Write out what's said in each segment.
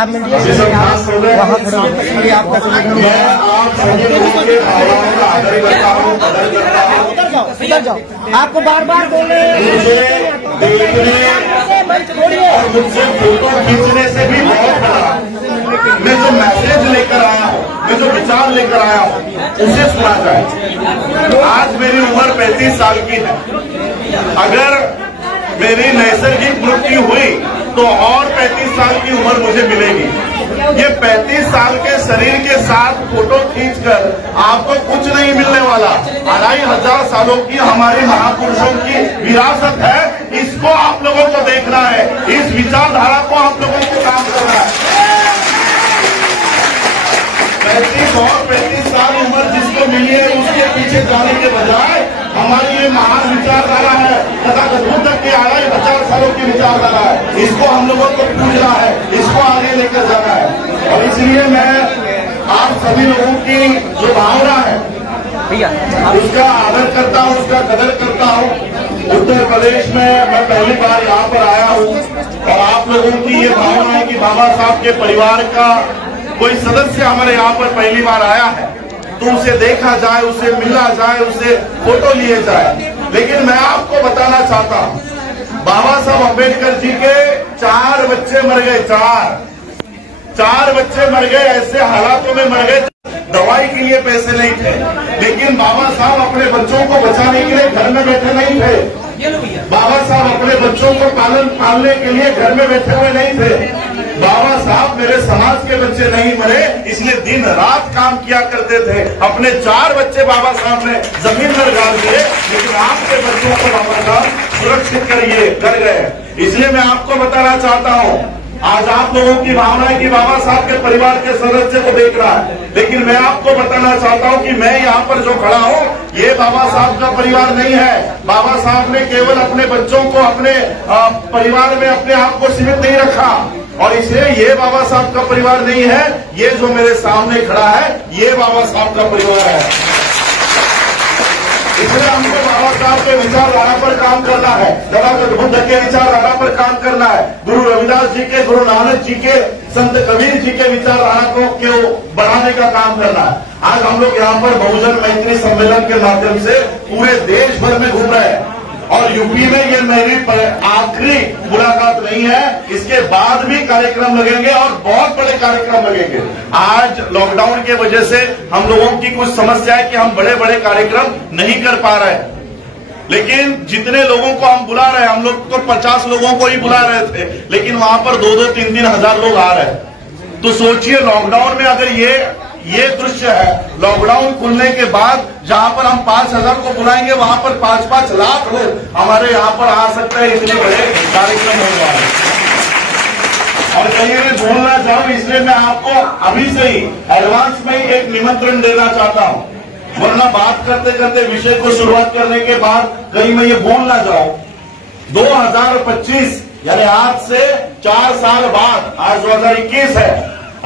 आप मिलिए वहाँ खड़े होकर आपका उधर जाओ। आपको बार बार बोल रहे हैं और मुझसे फोटो खींचने से भी बहुत बड़ा मैं जो मैसेज लेकर आया हूँ, मैं जो विचार लेकर आया हूँ उसे सुना जाए। आज मेरी उम्र 35 साल की है। अगर मेरी नैसर्गिक मृत्यु हुई तो और 35 साल की उम्र मुझे मिलेगी। ये 35 साल के शरीर के साथ फोटो खींचकर आपको कुछ नहीं मिलने वाला। 2500 सालों की हमारे महापुरुषों की विरासत है, इसको आप लोगों को देखना है, इस विचारधारा को आप लोगों को काम करना है। 35 और 35 साल उम्र जिसको मिली है उसके पीछे जाने के बजाय हमारी ये महान विचारधारा है, तथागत बुद्ध की 2500 सालों की विचारधारा है, इसको हम लोगों को पूछना है, इसको आगे लेकर जाना है। और इसलिए मैं आप सभी लोगों की जो भावना है उसका आदर करता हूँ, उसका कदर करता हूँ। उत्तर प्रदेश में मैं पहली बार यहाँ पर आया हूँ और आप लोगों की ये भावना है कि बाबा साहब के परिवार का कोई सदस्य हमारे यहाँ पर पहली बार आया है तो उसे देखा जाए, उसे मिला जाए, उसे फोटो लिए जाए। लेकिन मैं आपको बताना चाहता हूँ, बाबा साहब अम्बेडकर जी के 4 बच्चे मर गए, 4 बच्चे मर गए। ऐसे हालातों में मर गए दवाई के लिए पैसे नहीं थे, लेकिन बाबा साहब अपने बच्चों को बचाने के लिए घर में बैठे नहीं थे। बाबा साहब अपने बच्चों को पालने के लिए घर में बैठे हुए नहीं थे। बाबा साहब मेरे समाज के बच्चे नहीं मरे, इसलिए दिन रात काम किया करते थे। अपने 4 बच्चे बाबा साहब ने जमीन में गाड़ दिए, लेकिन आपके बच्चों को बाबा साहब सुरक्षित कर गए। इसलिए मैं आपको बताना चाहता हूँ, आज आप लोगों की भावना है कि बाबा साहब के परिवार के सदस्य को देख रहा है, लेकिन मैं आपको बताना चाहता हूं कि मैं यहाँ पर जो खड़ा हूँ ये बाबा साहब का परिवार नहीं है। बाबा साहब ने केवल अपने बच्चों को अपने परिवार में अपने आप को सीमित नहीं रखा, और इसलिए ये बाबा साहब का परिवार नहीं है। ये जो मेरे सामने खड़ा है ये बाबा साहब का परिवार है। इसलिए हमको बाबा साहब के विचारधारा पर काम करना है, तथागत बुद्ध के विचारधारा पर काम करना है, गुरु रविदास जी के, गुरु नानक जी के, संत कबीर जी के विचारधारा को बढ़ाने का काम करना है। आज हम लोग यहाँ पर बहुजन मैत्री सम्मेलन के माध्यम से पूरे देश भर में घूम रहे हैं और यूपी में ये मेरी आखिरी मुलाकात नहीं है, इसके बाद भी कार्यक्रम लगेंगे और बहुत बड़े कार्यक्रम लगेंगे। आज लॉकडाउन की वजह से हम लोगों की कुछ समस्या है कि हम बड़े बड़े कार्यक्रम नहीं कर पा रहे हैं, लेकिन जितने लोगों को हम बुला रहे हैं, हम लोग तो 50 लोगों को ही बुला रहे थे, लेकिन वहां पर 2-2, 3-3 हजार लोग आ रहे हैं। तो सोचिए लॉकडाउन में अगर ये दृश्य है, लॉकडाउन खुलने के बाद जहां पर हम 5000 को बुलाएंगे वहां पर 5-5 लाख लोग हमारे यहाँ पर आ सकते हैं। इतने बड़े कार्यक्रम होने वाले और कहीं भी भूल ना जाऊं, इसलिए मैं आपको अभी से ही एडवांस में एक निमंत्रण देना चाहता हूं, वरना बात करते करते विषय को शुरुआत करने के बाद कहीं मैं ये भूल ना जाऊं। 2025 यानी आज से 4 साल बाद, आज 2021 है,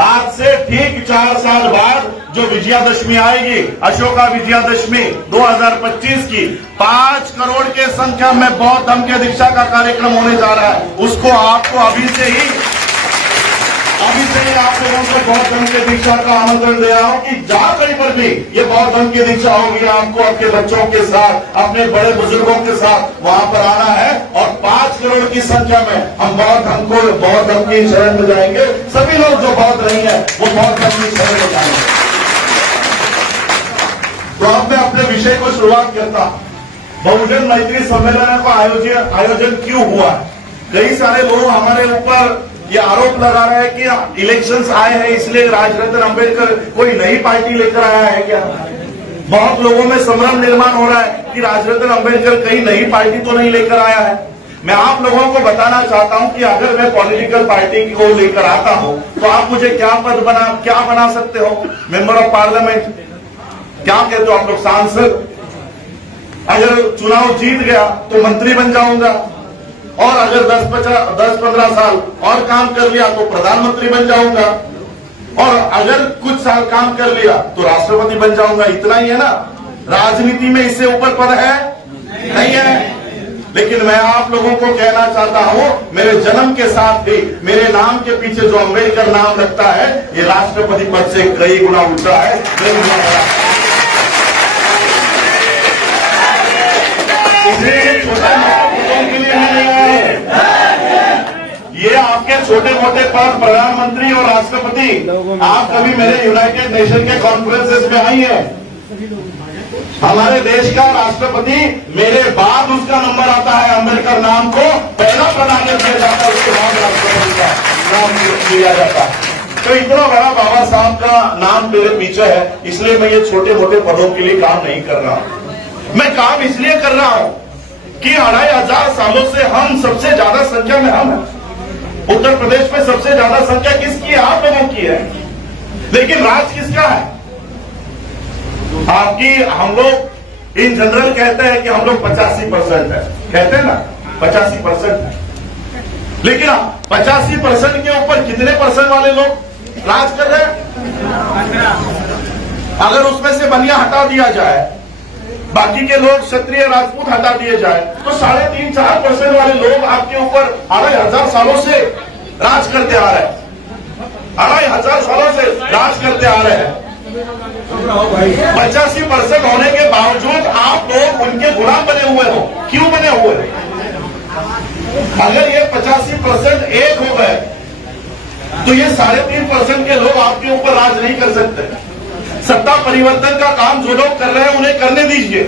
आज से ठीक 4 साल बाद जो विजयादशमी आएगी, अशोका विजयादशमी 2025 की, 5 करोड़ के संख्या में बौद्ध धर्म के दीक्षा का कार्यक्रम होने जा रहा है। उसको आपको अभी से ही आप लोगों को बौद्ध धर्म के दीक्षा का आमंत्रण दे रहा हूं कि जहां कहीं पर भी ये बौद्ध धर्म की दीक्षा होगी, आपको आपके बच्चों के साथ, अपने बड़े बुजुर्गों के साथ वहां पर आना है और 5 करोड़ की संख्या में हम बौद्ध धर्म की शरण में जाएंगे। सभी लोग जो बौद्ध नहीं है वो बौद्ध धर्म की शरण में जाएंगे। तो अब मैं अपने विषय को शुरुआत करता हूं। बहुजन मैत्री सम्मेलन का आयोजन क्यों हुआ? कई सारे लोग हमारे ऊपर ये आरोप लगा रहे हैं कि इलेक्शंस आए हैं इसलिए राजरत्न अंबेडकर कोई नई पार्टी लेकर आया है क्या? बहुत लोगों में संभ्रम निर्माण हो रहा है कि राजरत्न अंबेडकर कहीं नई पार्टी तो नहीं लेकर आया है। मैं आप लोगों को बताना चाहता हूं कि अगर मैं पॉलिटिकल पार्टी को लेकर आता हूं तो आप मुझे क्या बना सकते हो? मेंबर ऑफ पार्लियामेंट, क्या कहते हो आप लोग, सांसद। अगर चुनाव जीत गया तो मंत्री बन जाऊंगा, और अगर 10-15 साल और काम कर लिया तो प्रधानमंत्री बन जाऊंगा, और अगर कुछ साल काम कर लिया तो राष्ट्रपति बन जाऊंगा। इतना ही है ना? राजनीति में इससे ऊपर पद है? नहीं है। लेकिन मैं आप लोगों को कहना चाहता हूं, मेरे जन्म के साथ ही मेरे नाम के पीछे जो अम्बेडकर नाम लगता है, ये राष्ट्रपति पद से कई गुना ऊंचा है, कई गुना बड़ा। इसलिए छोटे मोटे के लिए नहीं है, ये आपके छोटे मोटे पद प्रधानमंत्री और राष्ट्रपति। आप कभी मेरे यूनाइटेड नेशन के कॉन्फ्रेंसेस में आई है? हमारे देश का राष्ट्रपति मेरे बाद उसका नंबर आता है, अम्बेडकर नाम को पहला प्राधान्य दिया जाता है, उसके बाद राष्ट्रपति का नाम दिया जाता है। तो इतना बड़ा बाबा साहब का नाम मेरे पीछे है, इसलिए मैं ये छोटे मोटे पदों के लिए काम नहीं कर रहा हूं। मैं काम इसलिए कर रहा हूं कि 2500 सालों से हम सबसे ज्यादा संख्या में हम हैं। उत्तर प्रदेश में सबसे ज्यादा संख्या किसकी है? आप लोगों की है। लेकिन राज किसका है? आपकी। हम लोग इन जनरल कहते हैं कि हम लोग 85% है, कहते हैं ना 85% है, लेकिन 85% के ऊपर कितने परसेंट वाले लोग राज कर रहे हैं? अगर उसमें से बनिया हटा दिया जाए, बाकी के लोग क्षत्रिय राजपूत हटा दिए जाए, तो 3.5-4% वाले लोग आपके ऊपर 2500 सालों से राज करते आ रहे हैं। 2500 सालों से राज करते आ रहे हैं। 85% होने के बावजूद आप लोग उनके गुलाम बने हुए हो। क्यों बने हुए? अगर ये 85% एक हो गए तो ये 3.5% के लोग आपके ऊपर राज नहीं कर सकते। सत्ता परिवर्तन का काम जो लोग कर रहे हैं उन्हें करने दीजिए।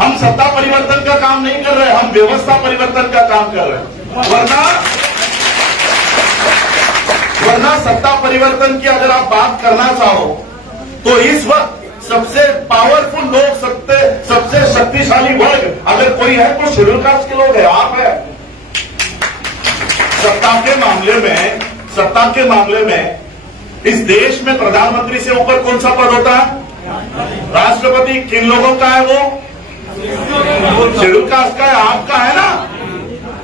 हम सत्ता परिवर्तन का काम नहीं कर रहे, हम व्यवस्था परिवर्तन का काम कर रहे हैं। वरना सत्ता परिवर्तन की अगर आप बात करना चाहो तो इस वक्त सबसे पावरफुल लोग, सबसे शक्तिशाली वर्ग अगर कोई है तो शेड्यूल कास्ट के लोग हैं, आप है। सत्ता के मामले में इस देश में प्रधानमंत्री से ऊपर कौन सा पद होता है? राष्ट्रपति। किन लोगों का है वो? शेड्यूल कास्ट का है, आपका है ना।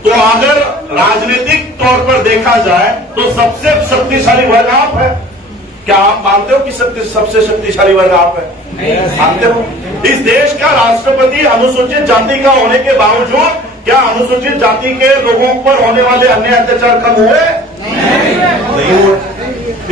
तो अगर राजनीतिक तौर पर देखा जाए तो सबसे शक्तिशाली वर्ग आप है। क्या आप मानते हो कि सबसे शक्तिशाली वर्ग आप है? मानते हो? इस देश का राष्ट्रपति अनुसूचित जाति का होने के बावजूद क्या अनुसूचित जाति के लोगों पर होने वाले अन्य अत्याचार कम हुए? नहीं हुए।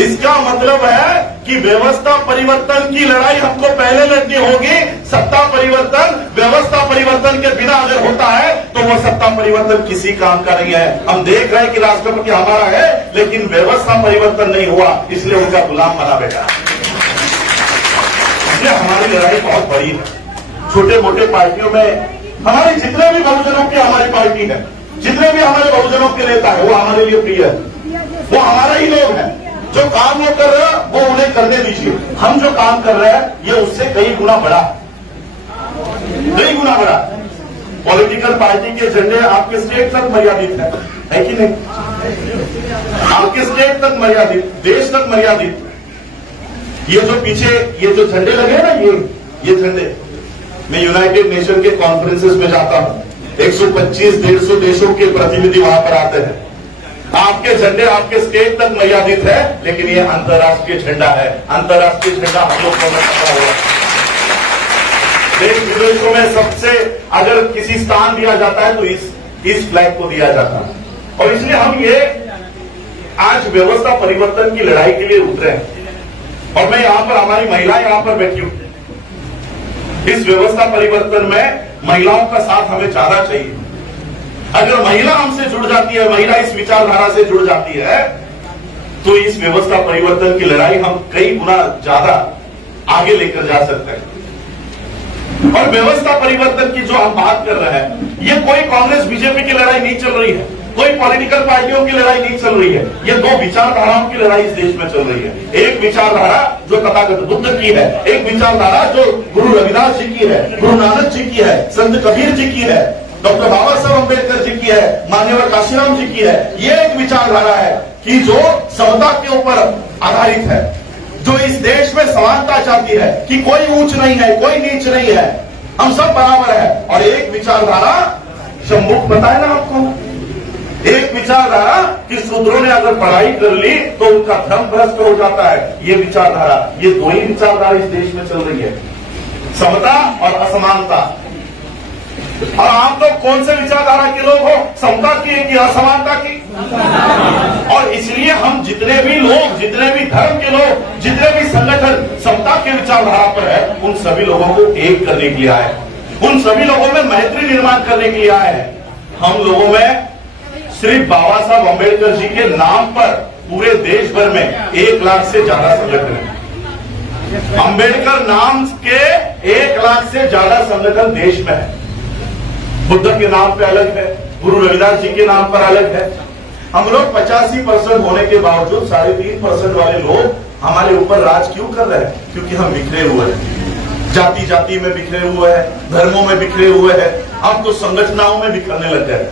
इसका मतलब है कि व्यवस्था परिवर्तन की लड़ाई हमको पहले लड़नी होगी। सत्ता परिवर्तन व्यवस्था परिवर्तन के बिना अगर होता है तो वो सत्ता परिवर्तन किसी काम का नहीं है। हम देख रहे हैं कि राष्ट्रपति हमारा है, लेकिन व्यवस्था परिवर्तन नहीं हुआ, इसलिए उनका गुलाम बना बैठा। इसलिए हमारी लड़ाई बहुत बड़ी है। छोटे मोटे पार्टियों में हमारे जितने भी बहुजनों की हमारी पार्टी है, जितने भी हमारे बहुजनों के नेता है, वो हमारे लिए प्रिय है, वो हमारा ही लोग है। जो काम वो कर रहे हैं वो उन्हें करने दीजिए। हम जो काम कर रहे हैं ये उससे कई गुना बड़ा, कई गुना बड़ा। पॉलिटिकल पार्टी के झंडे आपके स्टेट तक मर्यादित है कि नहीं? आपके स्टेट तक मर्यादित, देश तक मर्यादित। ये जो पीछे ये जो झंडे लगे ना, ये झंडे, मैं यूनाइटेड नेशन के कॉन्फ्रेंसेस में जाता हूं, 125-150 देशों के प्रतिनिधि वहां पर आते हैं। आपके झंडे आपके स्टेट तक मर्यादित है, लेकिन ये अंतर्राष्ट्रीय झंडा है। अंतर्राष्ट्रीय झंडा हम लोग को पता हुआ। देश विदेशों में सबसे अगर किसी स्थान दिया जाता है तो इस फ्लैग को दिया जाता है। और इसलिए हम ये आज व्यवस्था परिवर्तन की लड़ाई के लिए उतरे हैं। और मैं यहां पर, हमारी महिलाएं यहां पर बैठी हूं। इस व्यवस्था परिवर्तन में महिलाओं का साथ हमें ज्यादा चाहिए। अगर महिला हमसे जुड़ जाती है, महिला इस विचारधारा से जुड़ जाती है, तो इस व्यवस्था परिवर्तन की लड़ाई हम कई गुना ज्यादा आगे लेकर जा सकते हैं। और व्यवस्था परिवर्तन की जो हम बात कर रहे हैं, ये कोई कांग्रेस बीजेपी की लड़ाई नहीं चल रही है, कोई पॉलिटिकल पार्टियों की लड़ाई नहीं चल रही है। ये दो विचारधाराओं की लड़ाई इस देश में चल रही है। एक विचारधारा जो तथागत बुद्ध की है, एक विचारधारा जो गुरु रविदास जी की है, गुरु नानक जी की है, संत कबीर जी की है, डॉक्टर बाबा साहब अम्बेडकर जी की है, माननीय काशीराम जी की है। ये एक विचारधारा है कि जो समता के ऊपर आधारित है, जो इस देश में समानता चाहती है कि कोई ऊंच नहीं है, कोई नीच नहीं है, हम सब बराबर है। और एक विचारधारा सम्मुख पता है ना आपको, एक विचारधारा कि शूद्रों ने अगर पढ़ाई कर ली तो उनका धर्म भ्रष्ट हो जाता है। ये विचारधारा, ये दो ही विचारधारा इस देश में चल रही है, समता और असमानता। और आप लोग कौन से विचारधारा के लोग हो? समता की कि असमानता की? और इसलिए हम जितने भी लोग, जितने भी धर्म के लोग, जितने भी संगठन समता के विचारधारा पर है, उन सभी लोगों को एक करने के लिए आए, उन सभी लोगों में मैत्री निर्माण करने के लिए आए हैं। हम लोगों में सिर्फ बाबा साहब अम्बेडकर जी के नाम पर पूरे देश भर में 1 लाख से ज्यादा संगठन है। अम्बेडकर नाम के 1 लाख से ज्यादा संगठन देश में है। बुद्ध के नाम पे अलग है, गुरु रविदास जी के नाम पर अलग है। हम लोग 85% होने के बावजूद 3.5% वाले लोग हमारे ऊपर राज क्यों कर रहे हैं? क्योंकि हम बिखरे हुए हैं, जाति जाति में बिखरे हुए हैं, धर्मों में बिखरे हुए हैं, अब तो संगठनों में बिखरने लग गए।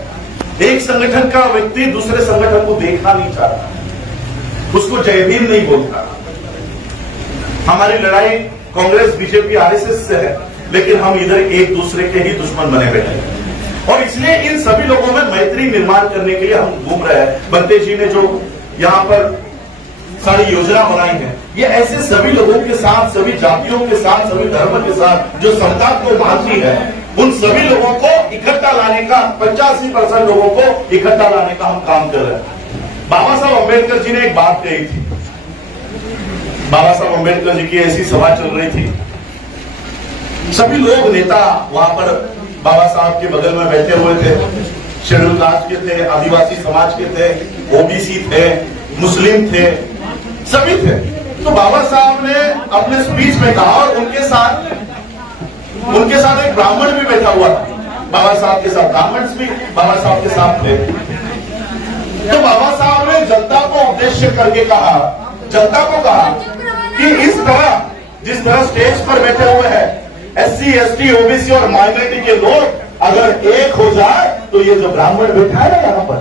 एक संगठन का व्यक्ति दूसरे संगठन को देखना नहीं चाहता, उसको जय भीम नहीं बोलता। हमारी लड़ाई कांग्रेस बीजेपी आरएसएस से है, लेकिन हम इधर एक दूसरे के ही दुश्मन बने बैठे हैं। और इसलिए इन सभी लोगों में मैत्री निर्माण करने के लिए हम घूम रहे हैं। बंते जी ने जो यहाँ पर सारी योजना बनाई है, ये ऐसे सभी लोगों के साथ, सभी जातियों के साथ, सभी धर्म के साथ जो समता को मानती है, उन सभी लोगों को इकट्ठा लाने का, 85% लोगों को इकट्ठा लाने का हम काम कर रहे हैं। बाबा साहब अम्बेडकर जी ने एक बात कही थी। बाबा साहब अम्बेडकर जी की ऐसी सभा चल रही थी, सभी लोग नेता वहां पर बाबा साहब के बगल में बैठे हुए थे। शेड्यूल कास्ट के थे, आदिवासी समाज के थे, ओबीसी थे, मुस्लिम थे, सभी थे। तो बाबा साहब ने अपने स्पीच में कहा, और उनके साथ एक ब्राह्मण भी बैठा हुआ था। बाबा साहब के साथ ब्राह्मण भी बाबा साहब के साथ थे। तो बाबा साहब ने जनता को उद्देश्य करके कहा, जनता को कहा कि इस तरह, जिस तरह स्टेज पर बैठे हुए हैं एससी, एसटी, ओबीसी और माइनॉरिटी के लोग अगर एक हो जाए, तो ये जो ब्राह्मण बैठा है ना यहाँ पर,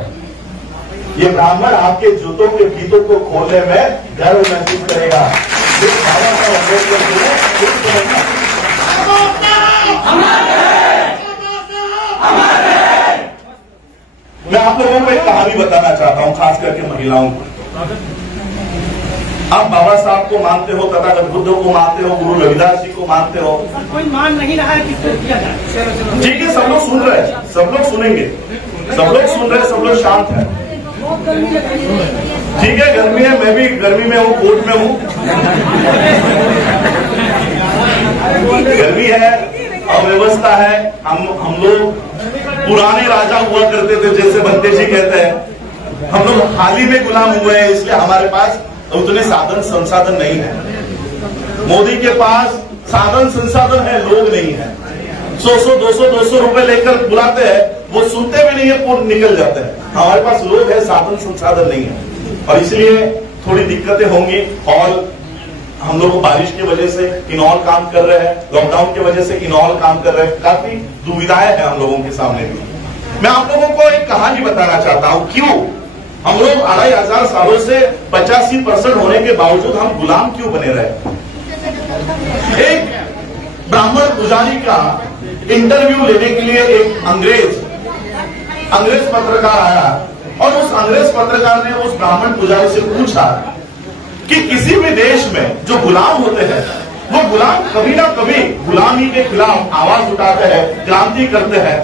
ये ब्राह्मण आपके जूतों के फीतों को खोलने में गर्व महसूस करेगा। मैं आप लोगों को एक कहानी बताना चाहता हूं, खास करके महिलाओं को। आप बाबा साहब को मानते हो, तथागत बुद्ध को मानते हो, गुरु रविदास जी को मानते हो, कोई मान नहीं रहा है, किसको किया जाए? ठीक है, सब लोग सुन रहे हैं, सब लोग सुनेंगे, सब लोग सुन रहे हैं, सब लोग शांत है। ठीक है, गर्मी है, मैं भी गर्मी में हूँ, कोर्ट में हूँ, गर्मी है, अव्यवस्था है। हम लोग पुराने राजा हुआ करते थे, जैसे बंते जी कहते हैं, हम लोग हाल ही में गुलाम हुए हैं, इसलिए हमारे पास उतने साधन संसाधन नहीं है। मोदी के पास साधन संसाधन है, लोग नहीं है। 100-200 रुपए लेकर बुलाते हैं, वो सुनते भी नहीं है, पूर्ण निकल जाते हैं। हमारे पास लोग है, साधन संसाधन नहीं है, और इसलिए थोड़ी दिक्कतें होंगी। और हम लोग बारिश की वजह से इनऑल काम कर रहे हैं, लॉकडाउन की वजह से इनऑल काम कर रहे हैं, काफी दुविधाएं हैं हम लोगों के सामने भी। मैं आप लोगों को एक कहानी बताना चाहता हूं, क्यों हम लोग 2500 सालों से 85% होने के बावजूद हम गुलाम क्यों बने रहे। एक ब्राह्मण पुजारी का इंटरव्यू लेने के लिए एक अंग्रेज पत्रकार आया, और उस अंग्रेज पत्रकार ने उस ब्राह्मण पुजारी से पूछा कि किसी भी देश में जो गुलाम होते हैं, वो गुलाम कभी ना कभी गुलामी के खिलाफ आवाज उठाते हैं, क्रांति करते हैं।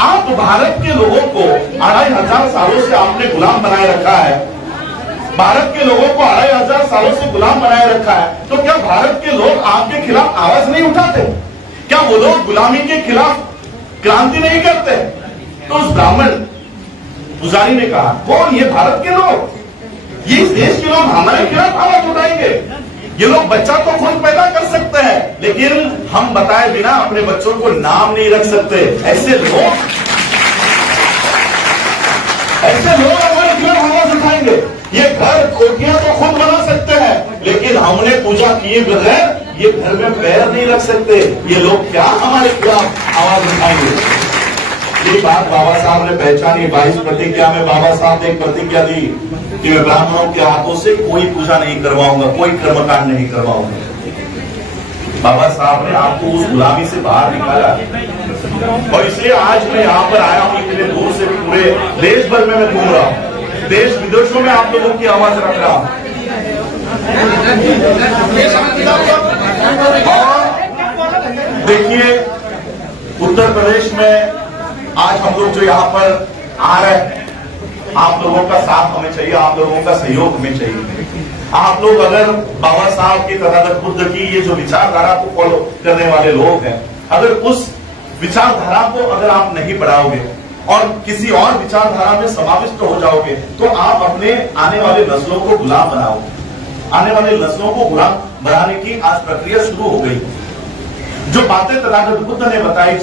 आप भारत के लोगों को 2500 सालों से आपने गुलाम बनाए रखा है, भारत के लोगों को 2500 सालों से गुलाम बनाए रखा है, तो क्या भारत के लोग आपके खिलाफ आवाज नहीं उठाते? क्या वो लोग गुलामी के खिलाफ क्रांति नहीं करते? तो उस ब्राह्मण पुजारी ने कहा, कौन? ये भारत के लोग, ये इस देश के लोग हमारे खिलाफ आवाज उठाएंगे? ये लोग बच्चा तो खुद पैदा कर सकते हैं, लेकिन हम बताए बिना अपने बच्चों को नाम नहीं रख सकते। ऐसे लोग हमारे खिलाफ आवाज उठाएंगे। ये घर कोठियां तो खुद बना सकते हैं, लेकिन हमने पूजा किए बगैर ये घर में पैर नहीं रख सकते। ये लोग क्या हमारे खिलाफ आवाज उठाएंगे? ये बात बाबा साहब ने पहचानी। 22 प्रतिज्ञा में बाबा साहब ने एक प्रतिज्ञा दी कि मैं ब्राह्मणों के हाथों से कोई पूजा नहीं करवाऊंगा, कोई कर्मकांड नहीं करवाऊंगा। बाबा साहब ने आपको उस गुलामी से बाहर निकाला, और इसलिए आज मैं यहाँ पर आया हूँ, इतने दूर से पूरे देश भर में मैं घूम रहा हूँ, देश विदेशों में आप लोगों की आवाज रख रहा हूँ। देखिए, उत्तर प्रदेश में आज हम लोग जो यहाँ पर आ रहे हैं, आप लोगों का साथ हमें चाहिए, आप लोगों का सहयोग हमें चाहिए। आप लोग अगर बाबा साहब की तथागत बुद्ध की ये जो विचारधारा को फॉलो करने वाले लोग हैं, अगर उस विचारधारा को अगर आप नहीं बढ़ाओगे और किसी और विचारधारा में समाविष्ट हो जाओगे, तो आप अपने आने वाले नस्लों को गुलाम बनाओगे। आने वाले नस्लों को गुलाम बनाने की आज प्रक्रिया शुरू हो गई। जो बातें तथागत बुद्ध ने बताई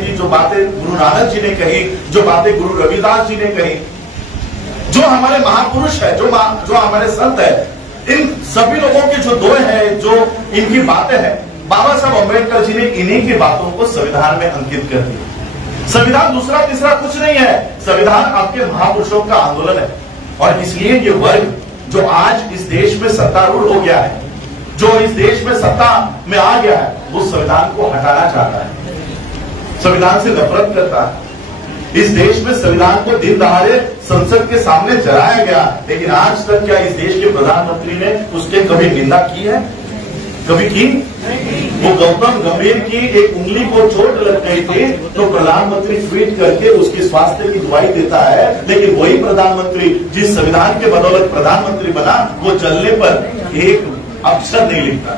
थी, जो बातें गुरु नानक जी ने कही, जो बातें गुरु रविदास जी ने कही, जो हमारे महापुरुष है, जो हमारे संत है, इन सभी लोगों के जो दो है, जो इनकी बातें हैं, बाबा साहब अम्बेडकर जी ने इन्हीं की बातों को संविधान में अंकित कर दिया। संविधान दूसरा तीसरा कुछ नहीं है, संविधान आपके महापुरुषों का आंदोलन है। और इसलिए ये वर्ग जो आज इस देश में सत्तारूढ़ हो गया है, जो इस देश में सत्ता में आ गया है, वो संविधान को हटाना चाहता है, संविधान से नफरत करता है। इस देश में संविधान को दिन दहाड़े संसद के सामने जलाया गया, लेकिन आज तक क्या इस देश के प्रधानमंत्री ने उसके कभी निंदा की है? कभी की? वो गौतम गंभीर की एक उंगली को चोट लग गई थी तो प्रधानमंत्री ट्वीट करके उसकी स्वास्थ्य की दुआई देता है, लेकिन वही प्रधानमंत्री जिस संविधान के बदौलत प्रधानमंत्री बना, वो चलने पर एक अक्षर नहीं लिखता।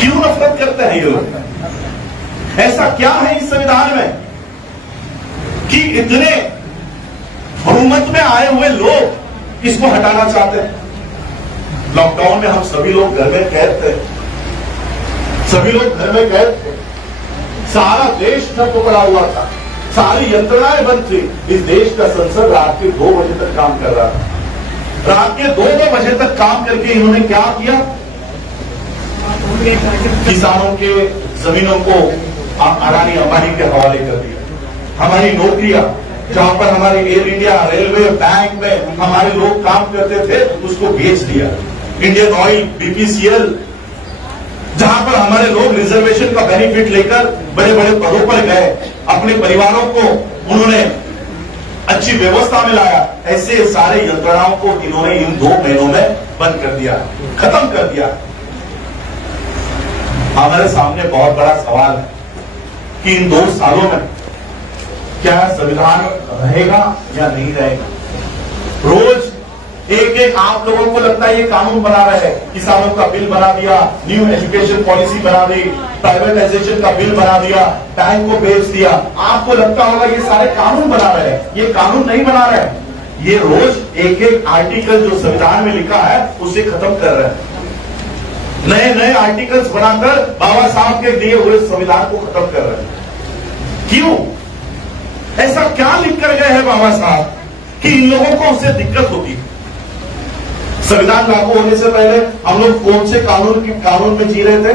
क्यों नफरत करते हैं ये लोग? ऐसा क्या है इस संविधान में कि इतने बहुमत में आए हुए लोग इसको हटाना चाहते हैं? लॉकडाउन में हम सभी लोग घर में कैद थे, सभी लोग घर में कैद थे, सारा देश ठप पड़ा हुआ था, सारी यंत्रणाएं बंद थी। इस देश का संसद रात के 2 बजे तक काम कर रहा था। रात के 2 बजे तक काम करके इन्होंने क्या किया? किसानों के जमीनों को अडानी अंबानी के हवाले कर दिया। हमारी नौकरियां, जहां पर हमारे एयर इंडिया, रेलवे, बैंक में हमारे लोग काम करते थे, उसको बेच दिया। इंडियन ऑयल, बीपीसीएल, जहां पर हमारे लोग रिजर्वेशन का बेनिफिट लेकर बड़े बड़े पदों पर गए, अपने परिवारों को उन्होंने अच्छी व्यवस्था में लाया, ऐसे सारे यंत्रणाओं को इन्होंने इन 2 महीनों में बंद कर दिया, खत्म कर दिया। हमारे सामने बहुत बड़ा सवाल है कि इन 2 सालों में क्या संविधान रहेगा या नहीं रहेगा? रोज एक आप लोगों को लगता है ये कानून बना रहे हैं, किसानों का बिल बना दिया, न्यू एजुकेशन पॉलिसी बना दी, प्राइवेटाइजेशन का बिल बना दिया, बैंक को बेच दिया। आपको लगता होगा ये सारे कानून बना रहे हैं, ये कानून नहीं बना रहे हैं। ये रोज एक आर्टिकल जो संविधान में लिखा है उसे खत्म कर रहे हैं, नए नए आर्टिकल्स बनाकर बाबा साहब के दिए हुए संविधान को खत्म कर रहे हैं। क्यों? ऐसा क्या लिख कर गए हैं बाबा साहब कि इन लोगों को उससे दिक्कत होती है? संविधान लागू होने से पहले हम लोग कौन से कानून में जी रहे थे?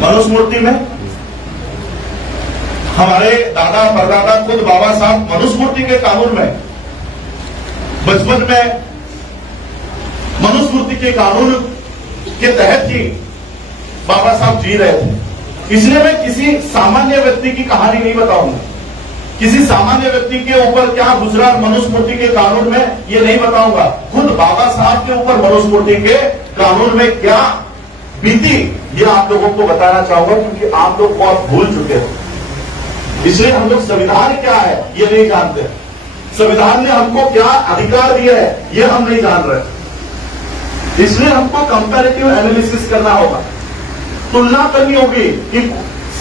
मनुस्मृति में। हमारे दादा परदादा खुद बाबा साहब मनुस्मृति के कानून में, बचपन में मनुस्मृति के कानून के तहत ही बाबा साहब जी रहे थे। इसलिए मैं किसी सामान्य व्यक्ति की कहानी नहीं बताऊंगा, किसी सामान्य व्यक्ति के ऊपर क्या गुजरा मनुस्मृति के कानून में ये नहीं बताऊंगा। खुद बाबा साहब के ऊपर मनुस्मृति के कानून में क्या बीती ये आप लोगों को बताना चाहूंगा, क्योंकि आप लोग बहुत भूल चुके हो। इसलिए हम लोग संविधान क्या है ये नहीं जानते, संविधान ने हमको क्या अधिकार दिया है ये हम नहीं जान रहे। इसलिए हमको कंपैरेटिव एनालिसिस करना होगा, तुलना करनी होगी कि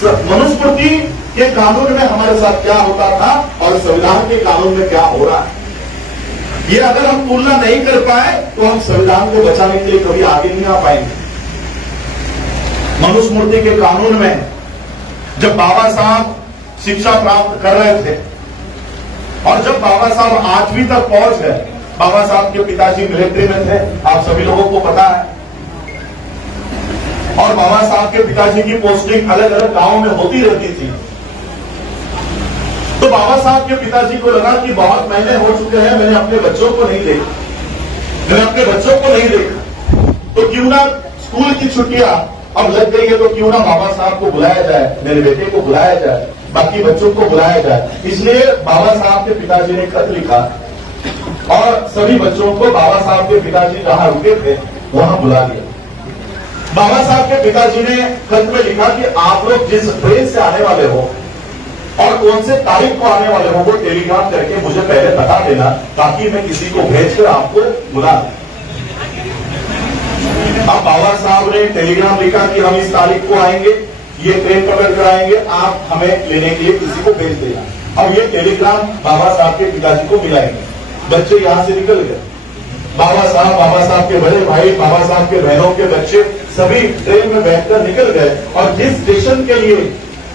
मनुस्मृति के कानून में हमारे साथ क्या होता था और संविधान के कानून में क्या हो रहा है। ये अगर हम तुलना नहीं कर पाए तो हम संविधान को बचाने के लिए कभी आगे नहीं आ पाएंगे। मनुस्मृति के कानून में जब बाबा साहब शिक्षा प्राप्त कर रहे थे और जब बाबा साहब 8वीं तक पहुंच गए, बाबा साहब के पिताजी मिलिट्री में थे, आप सभी लोगों को पता है, और बाबा साहब के पिताजी की पोस्टिंग अलग अलग गांवों में होती रहती थी। तो बाबा साहब के पिताजी को लगा कि बहुत महीने हो चुके हैं, मैंने अपने बच्चों को नहीं देखा, तो क्यों ना स्कूल की छुट्टियां अब लग गई है, तो क्यों ना बाबा साहब को बुलाया जाए, मेरे बेटे को बुलाया जाए, बाकी बच्चों को बुलाया जाए। इसलिए बाबा साहब के पिताजी ने खत लिखा और सभी बच्चों को बाबा साहब के पिताजी जहां रुके थे वहां बुला दिया। बाबा साहब के पिताजी ने खत में लिखा कि आप लोग जिस ट्रेन से आने वाले हो और कौन से तारीख को आने वाले हो वो टेलीग्राम करके मुझे पहले बता देना, ताकि मैं किसी को भेजकर आपको बुला दूं। अब बाबा साहब ने टेलीग्राम लिखा कि हम इस तारीख को आएंगे, ये ट्रेन पकड़ कर आएंगे, आप हमें लेने के लिए किसी को भेज देना। अब ये टेलीग्राम बाबा साहब के पिताजी को मिलाएंगे। बच्चे यहां से निकल गए, बाबा साहब के बड़े भाई, बाबा साहब के बहनों के बच्चे सभी ट्रेन में बैठकर निकल गए और जिस स्टेशन के लिए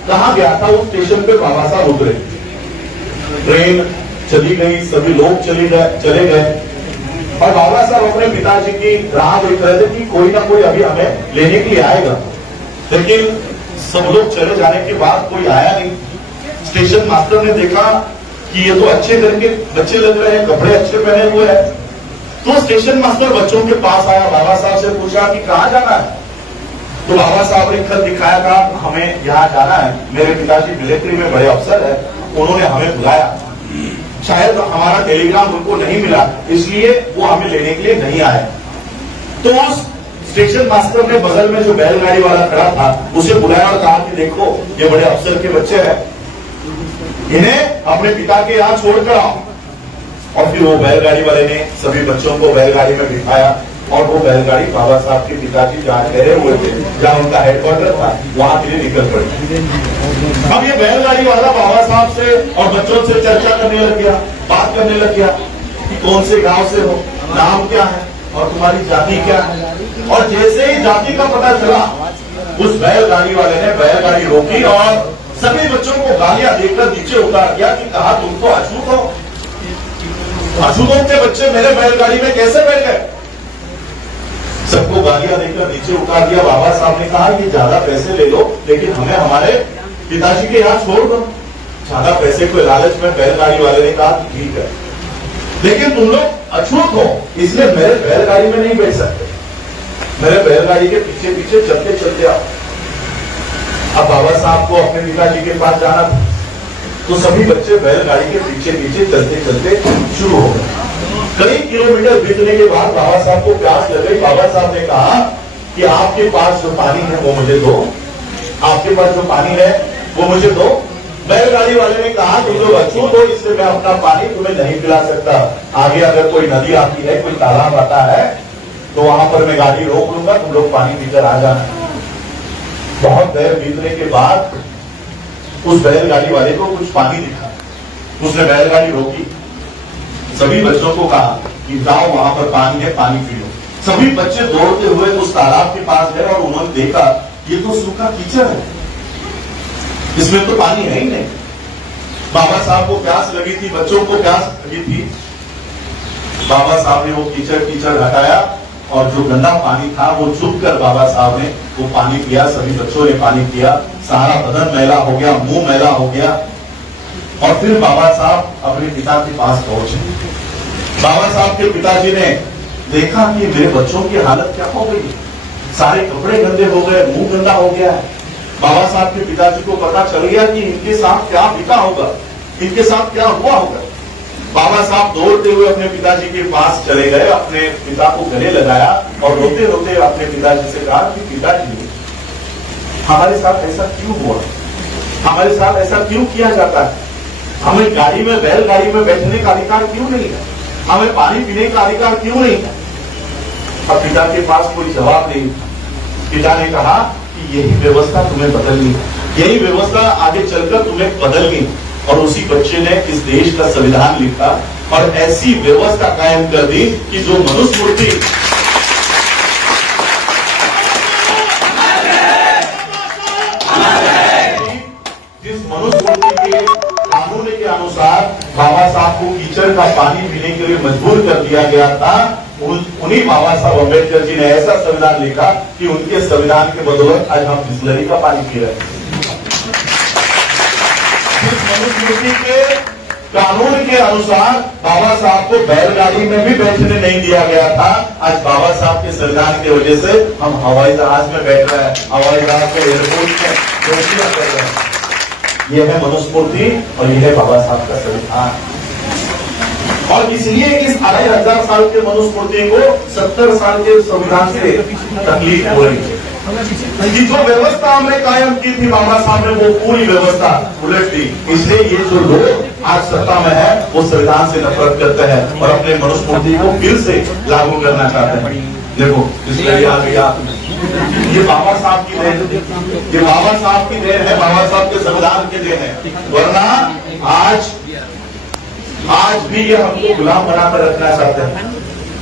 कहा गया था उस स्टेशन पे बाबा साहब उतरे। ट्रेन चली गई, सभी लोग चले गए और बाबा साहब अपने पिताजी की राह देख रहे थे कि कोई ना कोई अभी हमें लेने के लिए आएगा, लेकिन सब लोग चले जाने के बाद कोई आया नहीं। स्टेशन मास्टर ने देखा कि ये तो अच्छे घर के बच्चे लग रहे हैं, कपड़े अच्छे पहने हुए हैं, तो स्टेशन मास्टर बच्चों के पास आया, बाबा साहब से पूछा कि कहाँ जाना है। तो बाबा साहब ने खत दिखाया था, हमें यहाँ जाना है, मेरे पिताजी मिलिट्री में बड़े अफसर है, उन्होंने हमें बुलाया, शायद हमारा टेलीग्राम उनको नहीं मिला इसलिए वो हमें लेने के लिए नहीं आए। तो उस स्टेशन मास्टर ने बगल में जो बैलगाड़ी वाला खड़ा था उसे बुलाया और कहा कि देखो ये बड़े अफसर के बच्चे हैं, इन्हें अपने पिता के यहाँ छोड़कर आओ। और फिर वो बैलगाड़ी वाले ने सभी बच्चों को बैलगाड़ी में बिठाया और वो बैलगाड़ी बाबा साहब के पिताजी जहाँ ठहरे हुए थे, जहाँ उनका हेडक्वार्टर था, वहां के लिए निकल पड़ी। अब ये बैलगाड़ी वाला बाबा साहब से और बच्चों से चर्चा करने लग गया, बात करने लग गया कि कौन से गांव से हो, नाम क्या है और तुम्हारी जाति क्या है। और जैसे ही जाति का पता चला उस बैलगाड़ी वाले ने बैलगाड़ी रोकी और सभी बच्चों को गालियां देकर नीचे उतार दिया कि कहा तुम तो अछूत हो, अछूतों के बच्चे मेरे बैलगाड़ी में कैसे बैठ गए। सबको गालियां देकर नीचे उतार दिया। बाबा साहब ने कहा कि ज्यादा पैसे ले लो लेकिन हमें हमारे पिताजी के यहाँ छोड़ दो। ज्यादा पैसे को लालच में बैलगाड़ी वाले ने कहा ठीक है, लेकिन तुम लोग अछूत हो इसलिए मेरे बैलगाड़ी में नहीं बैठ सकते, मेरे बैलगाड़ी के पीछे पीछे चलते चलते आओ। अब बाबा साहब को अपने पिताजी के पास जाना था, तो सभी बच्चे बैलगाड़ी के पीछे पीछे चलते चलते शुरू हो गए। कई किलोमीटर बीतने के बाद बाबा साहब को प्यास लग गई। बाबा साहब ने कहा कि आपके पास जो पानी है वो मुझे दो, आपके पास जो पानी है वो मुझे दो। बैलगाड़ी वाले ने कहा तुम लोग अछूत हो इसलिए मैं अपना पानी तुम्हें नहीं पिला सकता, आगे अगर कोई नदी आती है, कोई तालाब आता है तो वहां पर मैं गाड़ी रोक लूंगा, तुम लोग पानी पीकर आ जाना। बहुत देर बीतने के बाद उस बैलगाड़ी वाले को कुछ पानी दिखा, उसने बैलगाड़ी रोकी, सभी बच्चों को कहा कि जाओ वहां पर पानी है, पानी पी लो। सभी बच्चे दौड़ते हुए उस तालाब के पास गए और उन्होंने देखा ये तो सूखा कीचड़ है, इसमें तो पानी है ही नहीं। बाबा साहब को प्यास लगी थी, बच्चों को प्यास लगी थी। बाबा साहब ने वो कीचड़ हटाया और जो गंदा पानी था वो चुप कर बाबा साहब ने वो पानी पिया। सभी बच्चों ने पानी पिया, सारा बदन मैला हो गया, मुंह मैला हो गया और फिर बाबा साहब अपने पिता के पास पहुंचे। बाबा साहब के पिताजी ने देखा कि मेरे बच्चों की हालत क्या हो गई, सारे कपड़े गंदे हो गए, मुंह गंदा हो गया है। बाबा साहब के पिताजी को पता चल गया कि इनके साथ क्या बीता होगा, इनके साथ क्या हुआ होगा। बाबा साहब दौड़ते हुए अपने पिताजी के पास चले गए, अपने पिता को गले लगाया और रोते रोते अपने पिताजी से कहा कि पिताजी हमारे साथ ऐसा क्यों हुआ, हमारे साथ ऐसा क्यों किया जाता है, हमें गाड़ी में बैलगाड़ी में बैठने का अधिकार क्यों नहीं है, हमें पानी पीने का अधिकार क्यों नहीं है। अब पिता के पास कोई जवाब नहीं। पिता ने कहा कि यही व्यवस्था तुम्हें बदलनी, यही व्यवस्था आगे चलकर तुम्हें बदलनी। और उसी बच्चे ने इस देश का संविधान लिखा और ऐसी व्यवस्था कायम कर दी कि जो मनुस्मृति जिस मनुस्मृति के कानून के अनुसार बाबा साहब को कीचड़ का पानी पीने के लिए मजबूर कर दिया गया था, उन्हीं बाबा साहब अम्बेडकर जी ने ऐसा संविधान लिखा कि उनके संविधान के बदौलत आज हम बिस्लरी का पानी पी रहे हैं। जिस मनुस्मृति के कानून के अनुसार बाबा साहब को बैलगाड़ी में भी बैठने नहीं दिया गया था, आज बाबा साहब के संविधान की वजह से हम हवाई जहाज में बैठ रहे हैं, हवाई जहाज के एयरपोर्ट में नौकरियां कर रहे हैं। यह है मनुस्मृति और यह है बाबा साहब का संविधान। और इसलिए इस 2500 साल के मनुस्मृति को 70 साल के संविधान से तकलीफ हो रही है। कि जो व्यवस्था हमने कायम की थी बाबा साहब ने, वो पूरी व्यवस्था उलट दी। इसलिए ये जो लोग आज सत्ता में है वो संविधान से नफरत करते हैं और अपने मनुस्मृति को फिर से लागू करना चाहते हैं। देखो इसलिए आ गया, ये बाबा साहब की देन, ये बाबा साहब की देन है, बाबा साहब के संविधान की देन है। वरना आज भी ये हमको गुलाम बनाकर रखना चाहते हैं,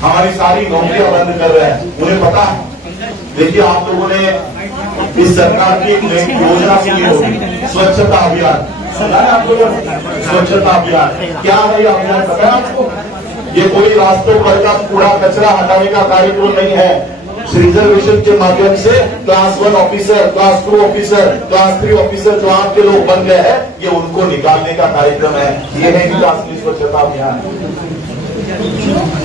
हमारी सारी नौकरियां बंद कर रहे हैं। उन्हें पता है, देखिए आप लोगों ने इस सरकार की एक नई योजना सुनी होगी, स्वच्छता अभियान सुना है आप लोगों ने? स्वच्छता अभियान क्या है ये अभियान पता है आपको? ये कोई रास्तों पर का कूड़ा कचरा हटाने का कार्यक्रम नहीं है। रिजर्वेशन के माध्यम से class 1 officer, class 2 officer, class 3 officer जो आपके लोग बन गए हैं, ये उनको निकालने का कार्यक्रम है। ये है इनका असली स्वच्छता अभियान।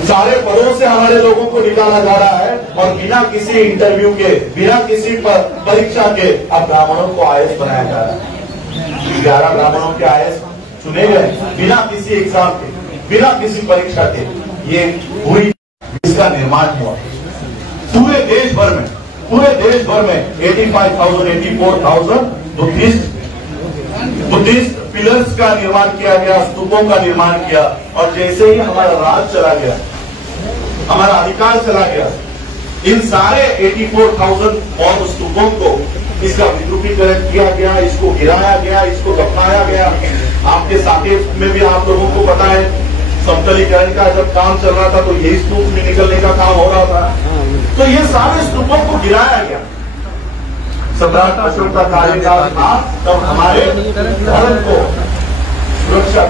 सारे पदों से हमारे लोगों को निकाला जा रहा है और बिना किसी इंटरव्यू के, बिना किसी परीक्षा के अब ब्राह्मणों को आईएएस बनाया जा रहा है। 11 ब्राह्मणों के आईएएस चुने गए बिना किसी एग्जाम के, बिना किसी परीक्षा के। ये हुई, इसका निर्माण हुआ पूरे देश भर में, पूरे देश भर में 85,000 84,000 बुद्धिस्ट पिलर्स का निर्माण किया गया, स्तूपों का निर्माण किया। और जैसे ही हमारा राज चला गया, हमारा अधिकार चला गया, इन सारे 84,000 बौद्ध स्तूपों को इसका विद्रुपीकरण किया गया, इसको गिराया गया, इसको दफनाया गया। आपके साकेत में भी आप लोगों को पता है, समतलीकरण का जब काम चल रहा था तो यही स्तूप में निकलने का काम हो रहा था। तो ये सारे स्तूपों को गिराया गया। सम्राट अशोक का कार्यकाल था, तब हमारे धर्म को सुरक्षा,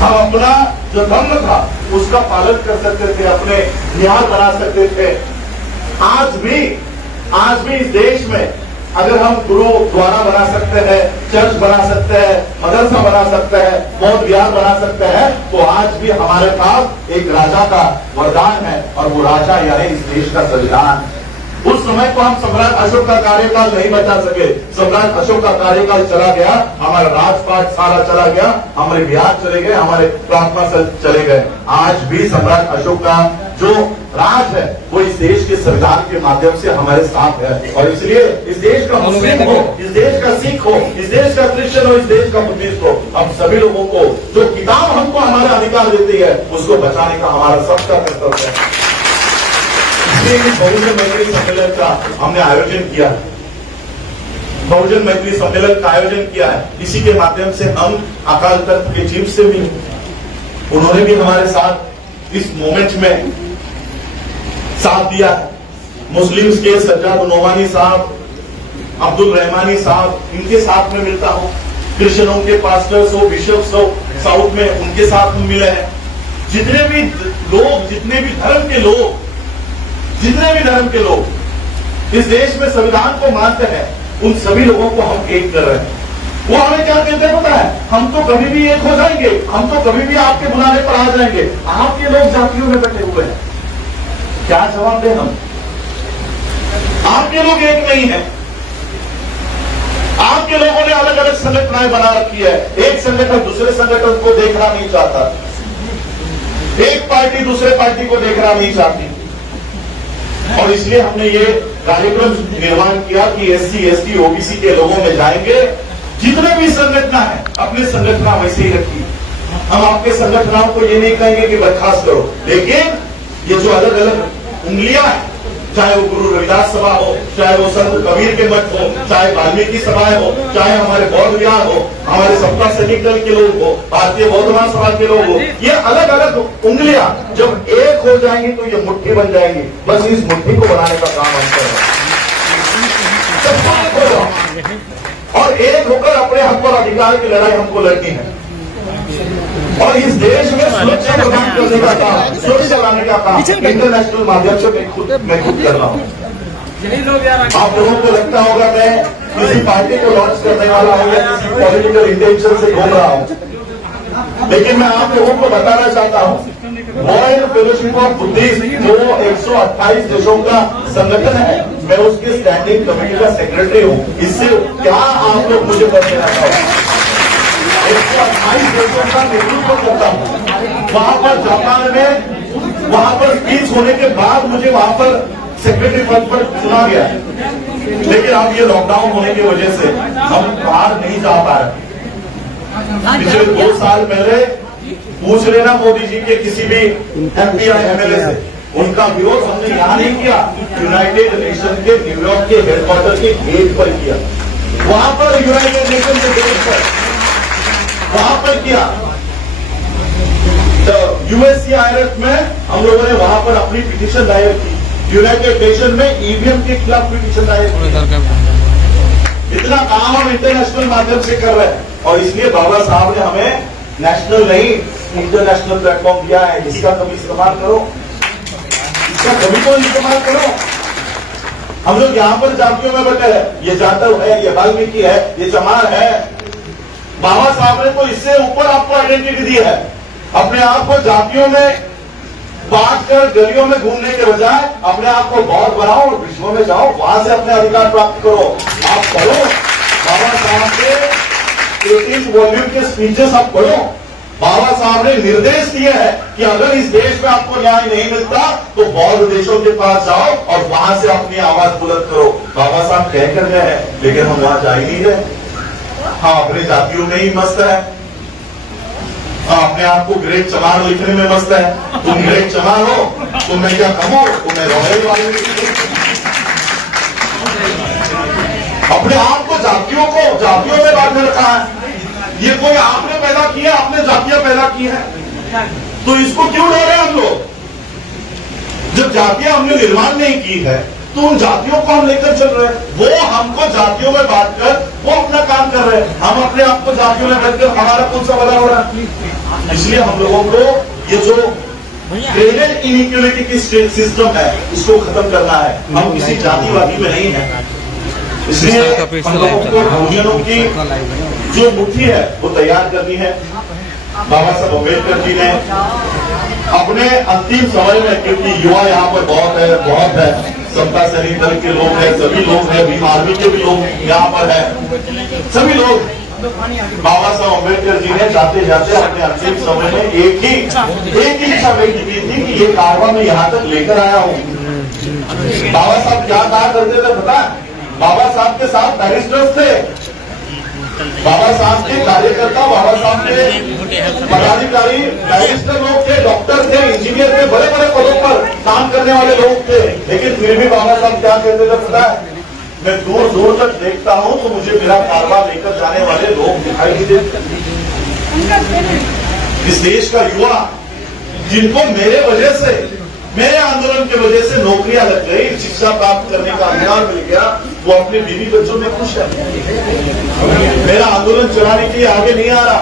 हम अपना जो धर्म था उसका पालन कर सकते थे, अपने न्याय बना सकते थे। आज भी इस देश में अगर हम गुरुद्वारा बना सकते हैं, चर्च बना सकते हैं, मदरसा बना सकते हैं, बौद्ध विहार बना सकते हैं, तो आज भी हमारे पास एक राजा का वरदान है और वो राजा यानी इस देश का संविधान। उस समय को हम सम्राट अशोक का कार्यकाल नहीं बचा सके। सम्राट अशोक का कार्यकाल चला गया, हमारा राजपाट सारा चला गया, हमारे विहार चले गए, हमारे प्रार्थना स्थल चले गए। आज भी सम्राट अशोक का जो राज है वो इस देश के संविधान के माध्यम से हमारे साथ है। और इसलिए इस देश का मुस्लिम हो, इस देश का सिख हो, इस देश का क्रिश्चियन हो, इस देश का बुद्धिस्ट हो, हम सभी लोगों को जो किताब हमको हमारा अधिकार देती है उसको बचाने का हमारा सबका कर्तव्य है। बहुजन मैत्री सम्मेलन का हमने आयोजन किया, बहुजन मैत्री सम्मेलन का आयोजन किया है। इसी के माध्यम से हम अकाल तख्त के चीफ से भी, उन्होंने भी हमारे साथ इस मोमेंट में साथ दिया है। मुस्लिम्स के सज्जाद नोमानी साहब, अब्दुल रहमानी साहब, इनके साथ में मिलता हूं। क्रिश्चियनों के पास्टर्स हो, बिशप्स हो साउथ में, उनके साथ में मिले हैं। जितने भी लोग, जितने भी धर्म के लोग, जितने भी धर्म के लोग इस देश में संविधान को मानते हैं, उन सभी लोगों को हम एक कर रहे हैं। वो हमें क्या कहते हैं पता है? हम तो कभी भी एक हो जाएंगे, हम तो कभी भी आपके बुलाने पर आ जाएंगे, आपके लोग जातियों में बैठे हुए हैं। क्या जवाब दें हम? आपके लोग एक नहीं है, आपके लोगों ने अलग अलग संगठनाएं बना रखी है। एक संगठन दूसरे संगठन को देखना नहीं चाहता, एक पार्टी दूसरे पार्टी को देखना नहीं चाहती। और इसलिए हमने ये कार्यक्रम निर्माण किया कि SC, ST, OBC के लोगों में जाएंगे। जितने भी संगठन है अपने संगठन वैसे ही रखिए। हम आपके संगठनों को ये नहीं कहेंगे कि बर्खास्त करो, लेकिन ये जो अलग अलग उंगलियां हैं, चाहे वो गुरु रविदास सभा हो, चाहे वो संत कबीर के मठ हो, चाहे वाल्मीकि सभाएं हो, चाहे हमारे बौद्ध विहार हो, हमारे सप्ताह सैनिक दल के लोग हो, भारतीय बौद्ध महासभा के लोग हो, ये अलग अलग उंगलियां जब एक हो जाएंगी तो ये मुट्ठी बन जाएंगी। बस इस मुट्ठी को बनाने का काम हम कर रहे हैं। और एक होकर अपने हक और अधिकार की लड़ाई हमको लड़नी है। और इस देश में सुरक्षा प्रदान करने का काम, सुरक्षा लाने का काम इंटरनेशनल माध्यम से मैं खुद कर रहा हूँ। आप लोगों को लगता होगा मैं किसी पार्टी को लॉन्च करने वाला हूँ या किसी पॉलिटिकल इंटेंशन से घूम रहा हूँ, लेकिन मैं आप लोगों को बताना चाहता हूँ वर्ल्ड फेलोशिप ऑफ बुद्धिस्ट जो 128 देशों का संगठन है, मैं उसकी स्टैंडिंग कमेटी का सेक्रेटरी हूँ। इससे क्या आप लोग मुझे कर देना चाहते हैं? 128 देशों का नेतृत्व करता हूँ। वहां पर जापान में, वहां पर स्पीच होने के बाद मुझे वहां पर सेक्रेटरी पद पर चुना गया, लेकिन अब ये लॉकडाउन होने की वजह से हम बाहर नहीं जा पा रहे। पिछले 2 साल पहले पूछ लेना मोदी जी के किसी भी MP या MLA से, उनका विरोध हमने यहाँ नहीं किया, यूनाइटेड नेशन के न्यूयॉर्क के हेडक्वार्टर के गेट पर किया। वहां पर यूनाइटेड नेशन के गेट पर वहां पर किया। तो USCIRF में हम लोगों ने वहां पर अपनी पिटीशन दायर की, यूनाइटेड नेशन में EVM के खिलाफ पिटीशन दायर की। इतना काम हम इंटरनेशनल माध्यम से कर रहे हैं, और इसलिए बाबा साहब ने हमें नेशनल नहीं इंटरनेशनल प्लेटफॉर्म दिया है। इसका कभी इस्तेमाल करो, इसका कभी तो इस्तेमाल करो। हम लोग यहाँ पर जातियों में बटे हैं, ये जाटव है, ये वाल्मीकि है, ये चमार है। बाबा साहब ने तो इससे ऊपर आपको आइडेंटिटी दी है। अपने आप को जातियों में बांट कर गलियों में घूमने के बजाय अपने आप को बौद्ध बनाओ और विश्व में जाओ, वहां से अपने अधिकार प्राप्त करो। आप पढ़ो बाबा साहब के 18 वॉल्यूम के स्पीचेस, आप पढ़ो। बाबा साहब ने निर्देश दिए हैं कि अगर इस देश में आपको न्याय नहीं मिलता तो बौद्ध देशों के पास जाओ और वहां से अपनी आवाज बुलंद करो। बाबा साहब कह कर गए हैं, लेकिन हम वहां जा ही नहीं रहे। हाँ, अपने जातियों में ही मस्त है, अपने आप को ग्रेट चमार लिखने में मस्त है। तुम ग्रेट चमार हो, तुम्हें क्या कम हो, तुम्हें रॉयल वाल्मीकि। अपने आप को जातियों में बांध रखा है। ये कोई आपने पैदा किया, आपने जातियां पैदा की है, तो इसको क्यों डर रहे हैं हम लोग? जब जातियां हमने निर्माण नहीं की है तो उन जातियों को हम लेकर चल रहे हैं। वो हमको जातियों में बांटकर वो अपना काम कर रहे हैं, हम अपने आप को जातियों में बांटकर हमारा कौन सा भला हो रहा है? इसलिए हम लोगों को ये जो ग्रेडेड इनइक्वालिटी की सिस्टम है, इसको खत्म करना है। हम किसी जातिवादी में नहीं है, इसलिए हम लोगों को बहुजनों की जो मुट्ठी है वो तैयार करनी है। बाबा साहब अम्बेडकर जी ने अपने अंतिम समय में, क्योंकि युवा यहाँ पर बहुत है, समता सैनिक दल के लोग हैं, सभी लोग हैं, भीम आर्मी के भी लोग यहाँ पर हैं, सभी लोग। बाबा साहब अम्बेडकर जी ने जाते जाते अपने अंतिम समय में एक ही इच्छा व्यक्त की थी कि ये कारवां मैं यहाँ तक लेकर आया हूँ। बाबा साहब क्या कहा करते थे पता है? बाबा साहब के साथ बैरिस्टर्स थे, बाबा साहब के कार्यकर्ता, बाबा साहब के पदाधिकारी बैरिस्टर लोग थे, डॉक्टर थे, इंजीनियर थे, बड़े बड़े पदों पर काम करने वाले लोग थे। लेकिन फिर भी बाबा साहब क्या कहते थे पता है? मैं दूर दूर तक देखता हूं तो मुझे मेरा कारवां लेकर जाने वाले लोग दिखाई नहीं देते। इस देश का युवा जिनको मेरे आंदोलन की वजह से नौकरियां लग गई, शिक्षा प्राप्त करने का अधिकार मिल गया, वो अपने बीवी बच्चों में खुश है। मेरा आंदोलन चलाने के लिए आगे नहीं आ रहा,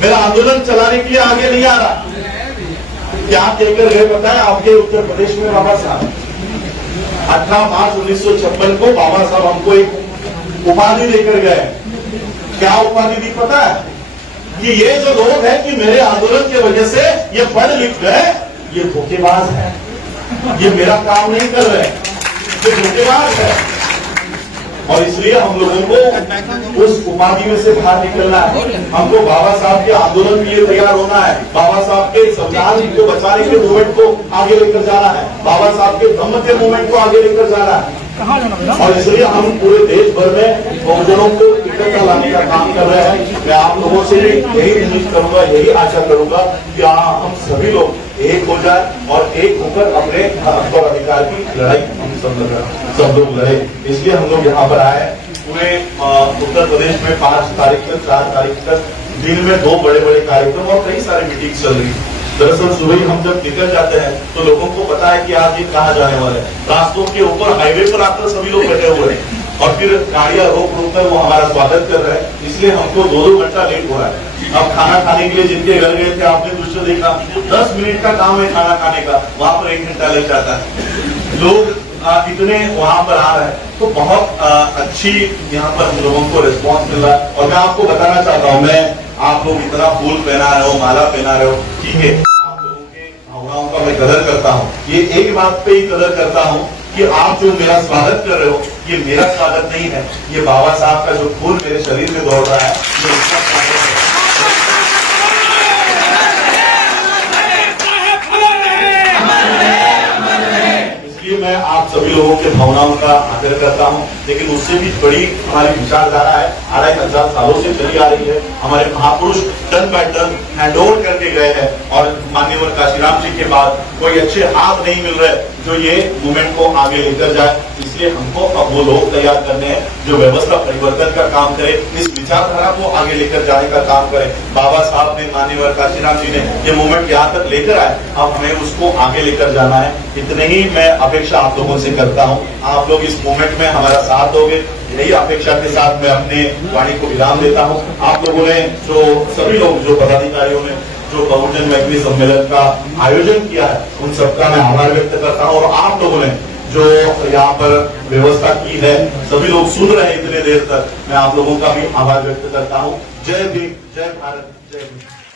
मेरा आंदोलन चलाने के लिए आगे नहीं आ रहा। क्या कहकर गए पता है आपके उत्तर प्रदेश में? बाबा साहब 18 मार्च 1956 को बाबा साहब हमको एक उपाधि लेकर गए। क्या उपाधि दी पता है? कि ये जो लोग हैं कि मेरे आंदोलन की वजह से ये पढ़ लिख गए, ये धोखेबाज है, ये मेरा काम नहीं कर रहे, ये धोखेबाज है। और इसलिए हम लोगों को उस उपाधि में से बाहर निकलना है। हमको बाबा साहब के आंदोलन के लिए तैयार होना है, बाबा साहब के संविधान को बचाने के मूवमेंट को आगे लेकर जाना है, बाबा साहब के धम्म के मूवमेंट को आगे लेकर जाना है। और इसलिए हम पूरे देश भर में बहुजनों को इकट्ठा लाने का काम कर रहे हैं। मैं आप लोगों से यही उम्मीद करूंगा, यही आशा करूंगा कि हम सभी लोग एक हो जाए और एक होकर अपने हक और अधिकार की लड़ाई हम सब लोग लड़े। इसलिए हम लोग यहाँ पर आए। पूरे उत्तर प्रदेश में 5 तारीख तक 4 तारीख तक दिन में 2 बड़े बड़े कार्यक्रम और कई सारी मीटिंग चल रही। दरअसल सुबह हम जब निकल जाते हैं तो लोगों को पता है कि आज ये कहाँ जाने वाले हैं। रास्तों के ऊपर हाईवे पर आकर सभी लोग बैठे हुए हैं और फिर गाड़ियां रोक कर वो हमारा स्वागत कर रहे हैं। इसलिए हमको 2-2 घंटा लेट हो रहा है। अब खाना खाने के लिए जिनके घर गए थे आपने दृश्य देखा, 10 मिनट का काम है खाना खाने का, वहां पर 1 घंटा लग जाता है। लोग इतने वहां पर आ रहे हैं, तो बहुत अच्छी यहाँ पर हम लोगों को रिस्पॉन्स मिल रहा है। और मैं आपको बताना चाहता हूँ, मैं आप लोग इतना फूल पहना रहे हो, माला पहना रहे हो, ठीक है, आप लोगों के भावनाओं का मैं कदर करता हूँ। ये एक बात पे ही कदर करता हूँ कि आप जो मेरा स्वागत कर रहे हो, ये मेरा स्वागत नहीं है, ये बाबा साहब का जो खून मेरे शरीर में दौड़ रहा है, ये उसका स्वागत है। इसलिए मैं लोगों के भावनाओं का आदर करता हूँ, लेकिन उससे भी बड़ी हमारी विचारधारा है, 2500 सालों से चली आ रही है। हमारे महापुरुष turn by turn hand over करके गए हैं और माननीय काशीराम जी के बाद कोई अच्छे हाथ नहीं मिल रहे जो ये मूवमेंट को आगे लेकर जाए। इसलिए हमको अब वो लोग तैयार करने हैं जो व्यवस्था परिवर्तन का काम करे, इस विचारधारा को आगे लेकर जाने का काम करे। बाबा साहब ने, माननीय काशीराम जी ने ये मूवमेंट यहाँ तक लेकर आए, अब हमें उसको आगे लेकर जाना है। इतने ही मैं अपेक्षा आप लोगों से करता हूँ। आप लोग इस मूवमेंट में हमारा साथ दोगे, यही अपेक्षा के साथ मैं अपने वाणी को विराम देता हूँ। आप लोगों ने जो सभी लोग जो पदाधिकारियों ने जो बहुजन मैत्री सम्मेलन का आयोजन किया है, उन सबका मैं आभार व्यक्त करता हूँ। और आप लोगों ने जो यहाँ पर व्यवस्था की है, सभी लोग सुन रहे हैं इतने देर तक, मैं आप लोगों का भी आभार व्यक्त करता हूँ। जय भीम, जय भारत, जय भीम।